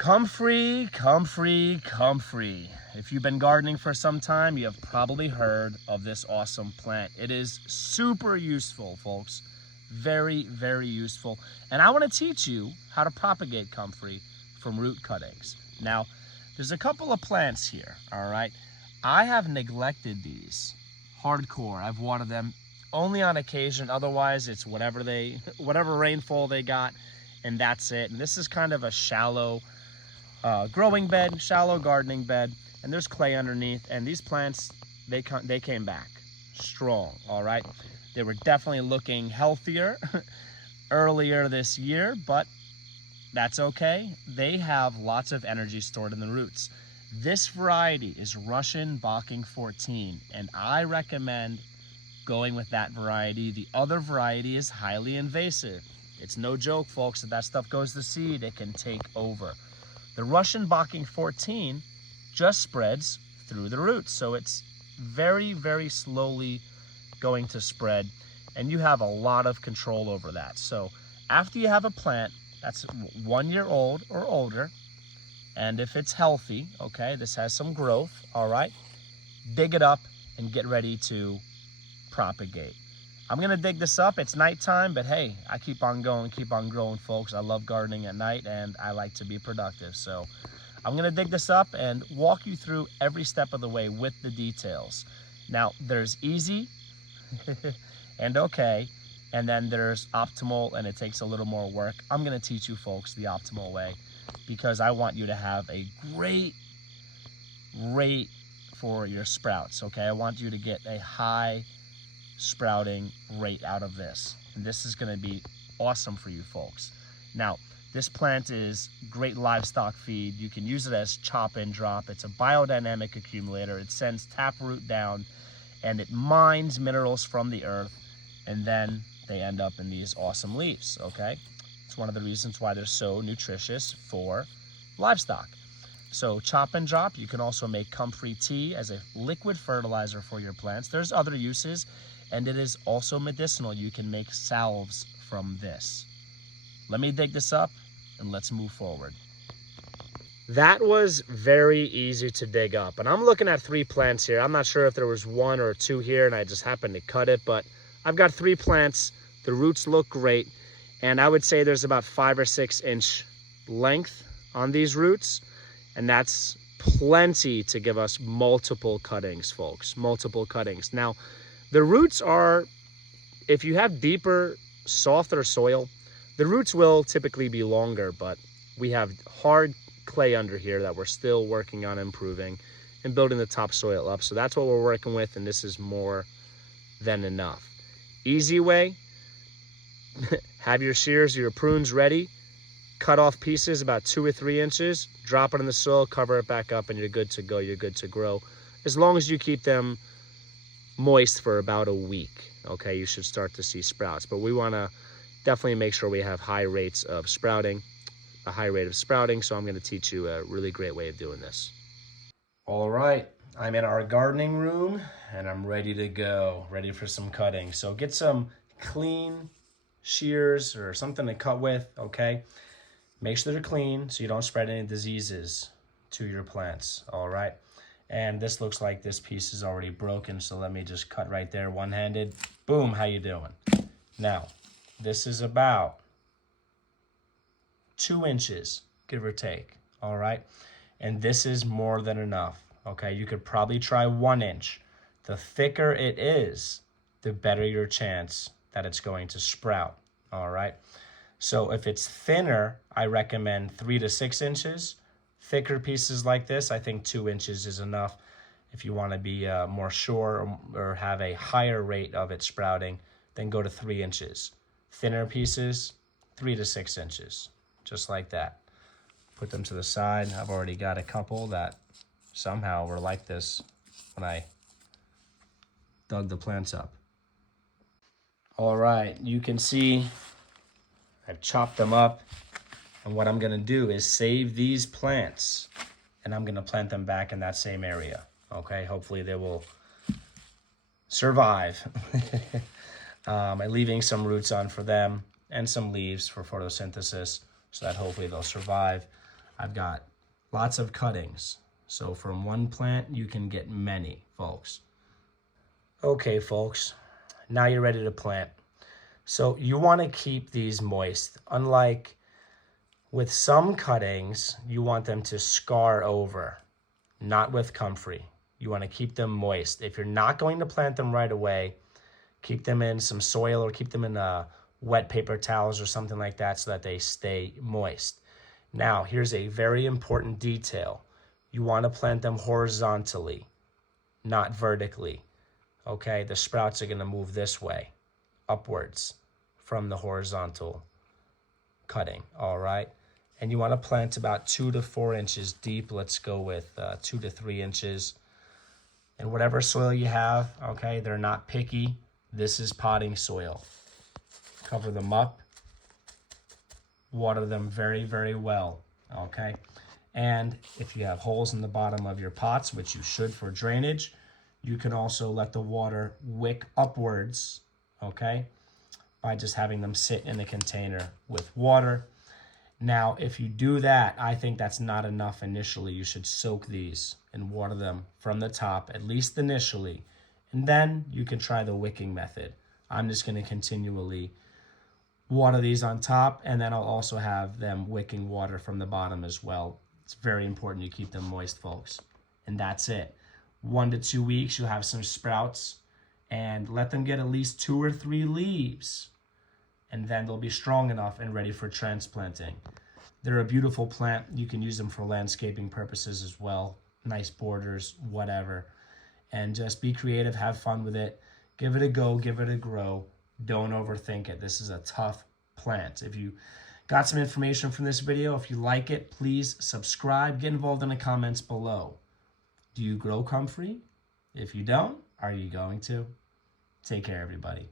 Comfrey. If you've been gardening for some time, you have probably heard of this awesome plant. It is super useful, folks. Very, very useful. And I want to teach you how to propagate comfrey from root cuttings. Now, there's a couple of plants here, all right? I have neglected these hardcore. I've watered them only on occasion. Otherwise, it's whatever rainfall they got, and that's it. And this is kind of a shallow growing bed, shallow gardening bed, and there's clay underneath. And these plants, they came back strong. All right, they were definitely looking healthier earlier this year, but that's okay. They have lots of energy stored in the roots. This variety is Russian Bocking 14, and I recommend going with that variety. The other variety is highly invasive. It's no joke, folks. If that stuff goes to seed, it can take over. The Russian Bocking 14 just spreads through the roots, so it's very, very slowly going to spread, and you have a lot of control over that. So after you have a plant that's 1 year old or older, and if it's healthy, okay, this has some growth, all right, dig it up and get ready to propagate. I'm gonna dig this up. It's nighttime, but hey, I keep on going, keep on growing, folks. I love gardening at night, and I like to be productive. So I'm gonna dig this up and walk you through every step of the way with the details. Now, there's easy and okay, and then there's optimal, and it takes a little more work. I'm gonna teach you folks the optimal way because I want you to have a great rate for your sprouts, okay? I want you to get a high sprouting rate out of this, and this is going to be awesome for you folks. Now, this plant is great livestock feed. You can use it as chop and drop. It's a biodynamic accumulator. It sends taproot down and it mines minerals from the earth, and then they end up in these awesome leaves, okay? It's one of the reasons why they're so nutritious for livestock. So chop and drop. You can also make comfrey tea as a liquid fertilizer for your plants. There's other uses, and it is also medicinal. You can make salves from this. Let me dig this up and let's move forward. That was very easy to dig up, and I'm looking at 3 plants here. I'm not sure if there was 1 or 2 here and I just happened to cut it, but I've got 3 plants. The roots look great, and I would say there's about 5 or 6 inch length on these roots, and that's plenty to give us multiple cuttings, folks, multiple cuttings. Now, the roots are, if you have deeper, softer soil, the roots will typically be longer, but we have hard clay under here that we're still working on improving and building the topsoil up. So that's what we're working with, and this is more than enough. Easy way, have your shears or your prunes ready, cut off pieces about 2 or 3 inches, drop it in the soil, cover it back up, and you're good to go. You're good to grow. As long as you keep them moist for about a week, okay, you should start to see sprouts. But we want to definitely make sure we have high rates of sprouting, a high rate of sprouting. So I'm going to teach you a really great way of doing this. All right, I'm in our gardening room and I'm ready to go, ready for some cutting. So get some clean shears or something to cut with, okay? Make sure they're clean so you don't spread any diseases to your plants, all right? And this looks like this piece is already broken, so let me just cut right there, one-handed. Boom, how you doing? Now, this is about 2 inches, give or take, all right? And this is more than enough, okay? You could probably try 1 inch. The thicker it is, the better your chance that it's going to sprout, all right? So if it's thinner, I recommend 3 to 6 inches. Thicker pieces like this, I think 2 inches is enough. If you want to be more sure or have a higher rate of it sprouting, then go to 3 inches. Thinner pieces, 3 to 6 inches, just like that. Put them to the side. I've already got a couple that somehow were like this when I dug the plants up. All right, you can see I've chopped them up. And what I'm going to do is save these plants, and I'm going to plant them back in that same area, okay? Hopefully they will survive. I'm leaving some roots on for them and some leaves for photosynthesis so that hopefully they'll survive. I've got lots of cuttings. So from one plant, you can get many, folks. Okay, folks, now you're ready to plant. So you want to keep these moist. Unlike with some cuttings, you want them to scar over, not with comfrey. You want to keep them moist. If you're not going to plant them right away, keep them in some soil or keep them in wet paper towels or something like that so that they stay moist. Now, here's a very important detail. You want to plant them horizontally, not vertically. Okay, the sprouts are going to move this way, upwards from the horizontal cutting, all right? And you want to plant about 2 to 4 inches deep. Let's go with 2 to 3 inches. And whatever soil you have, okay, they're not picky. This is potting soil. Cover them up. Water them very, very well, okay? And if you have holes in the bottom of your pots, which you should for drainage, you can also let the water wick upwards, okay, by just having them sit in a container with water. Now, if you do that, I think that's not enough initially. You should soak these and water them from the top, at least initially. And then you can try the wicking method. I'm just going to continually water these on top, and then I'll also have them wicking water from the bottom as well. It's very important you keep them moist, folks. And that's it. 1 to 2 weeks, you'll have some sprouts, and let them get at least 2 or 3 leaves. And then they'll be strong enough and ready for transplanting. They're a beautiful plant. You can use them for landscaping purposes as well. Nice borders, whatever. And just be creative, have fun with it. Give it a go, give it a grow. Don't overthink it. This is a tough plant. If you got some information from this video, if you like it, please subscribe. Get involved in the comments below. Do you grow comfrey? If you don't, are you going to? Take care, everybody.